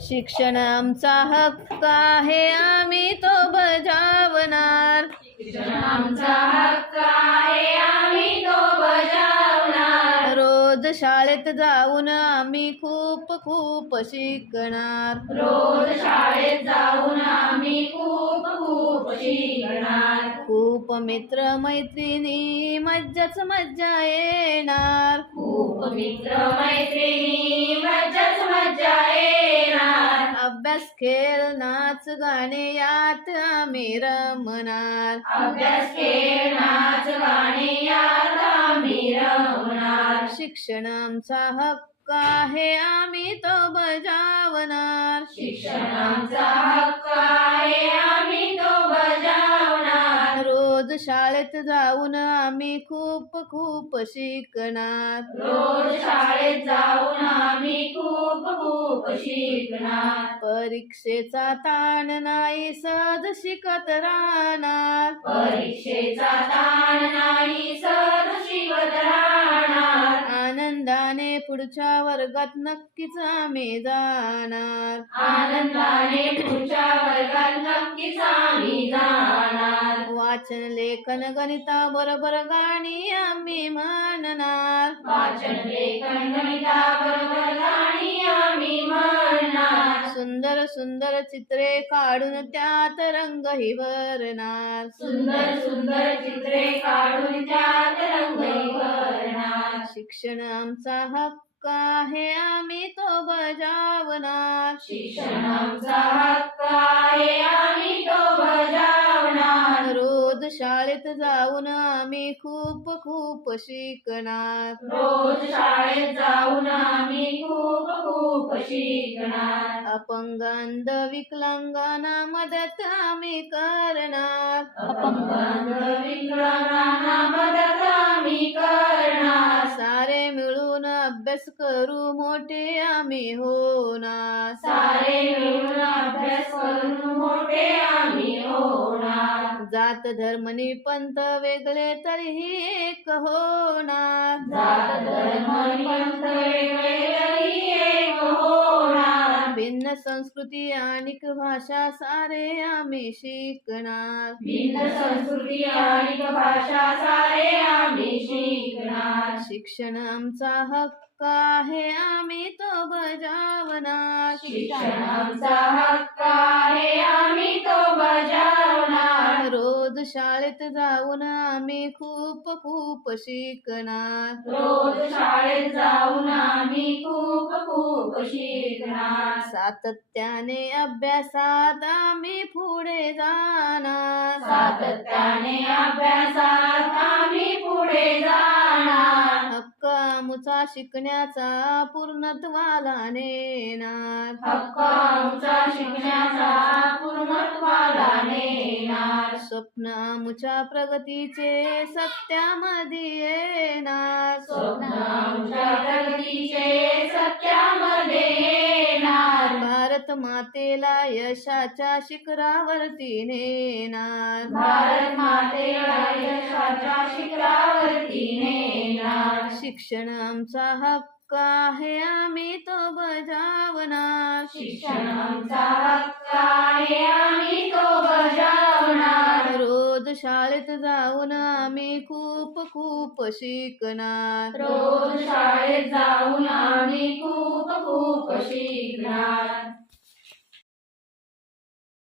शिक्षण आमचा हक्क आहे, आम्ही तो बजावणार. शिक्षण आमचा हक्क आहे, आम्ही तो बजावणार. रोज शाळेत जाऊन आम्ही खूप खूप शिकणार. रोज शाळेत जाऊन आम्ही खूप खूप शिकणार. खूप मित्र मैत्रिणी मज्जाच मज्जा येणार. खूप मित्र मैत्रिणी मज्जाच मज्जा येणार. अभ्यास खेळ नाच गाणे यात आम्ही रमणार. अभ्यास खेळ नाच गाणे यात आम्ही रमणार. शिक्षण आमचा हक्क आहे, आम्ही तो बजावणार. शिक्षण आमचा हक्क आहे, आम्ही तो बजावणार. रोज शाळेत जाऊन आम्ही खूप खूप शिकणार. रोज शाळेत जाऊन आम्ही खूप खूप शिकणार. परीक्षेचा ताण नाही, सहज शिकत राहणार. परीक्षेचा ताण नाही, सहज शिकत राहणार. आनंदाने पुढच्या वर्गात नक्कीच आम्ही जाणार. आनंदाने पुढच्या वर्गात नक्कीच आम्ही जाणार. वाचन लेखन गणिताबरोबर गाणी आम्ही म्हणणार. वाचन लेखन गणिताबरोबर गाणी आम्ही म्हणणार. सुंदर सुंदर चित्रे काढून त्यात रंगही भरणार. सुंदर सुंदर चित्रे काढून त्यात रंगही भरणार. शिक्षण आमचा हक्क आहे, आम्ही तो बजावणार. शिक्षण आमचा हक्क आहे, आम्ही तो बजावणार. रोज शाळेत जाऊन आम्ही खूप खूप शिकणार. रोज शाळेत जाऊन आम्ही खूप खूप शिकणार. अपंग अंध विकलांगांना मदत आम्ही करणार. अपंग विकलांगांना मदत आम्ही करणार. सारे मिळून अभ्यास करू, मोठे आम्ही होणार. सारे मिळून अभ्यास करून मोठे आम्ही होणार. जात धर्मनी पंथ वेगळे तरीही एक होणार. जात धर्म पंथ वेगळे तरी एक होणार. भिन्न संस्कृती आणि भाषा सारे आम्ही शिकणार. भिन्न संस्कृती आणि भाषा सारे आम्ही शिकणार. शिक्षण आमचा हक्क आहे, आम्ही तो बजावणार. शिक्षण आमचा हक्क आहे, आम्ही तो बजावणार. रोज शाळेत जाऊन आम्ही खूप खूप शिकणार. रोज शाळेत जाऊन आम्ही खूप खूप शिकणार. सातत्याने अभ्यासात आम्ही पुढे जाणार. सातत्याने अभ्यासात आम्ही पुढे जाणार. हक्क आमचा शिकण्याचा पूर्णत्वाला नेणार. हक्क आमचा शिकण्याचा पूर्णत्वाला नेणार. स्वप्न आमच्या प्रगतीचे सत्यामध्ये येणार. स्वप्न आमच्या प्रगतीचे सत्यामध्ये येणार. भारत मातेला यशाच्या शिखरावरती नेणार. भारत मातेला यशाच्या शिखरावरती नेणार. शिक्षण आमचा हक्क आहे, आम्ही तो बजावणार. शिक्षण आमचा हक्क आहे, आम्ही तो बजावणार. रोज शाळेत जाऊन आम्ही खूप खूप शिकणार. रोज शाळेत जाऊन आम्ही खूप खूप शिकणार.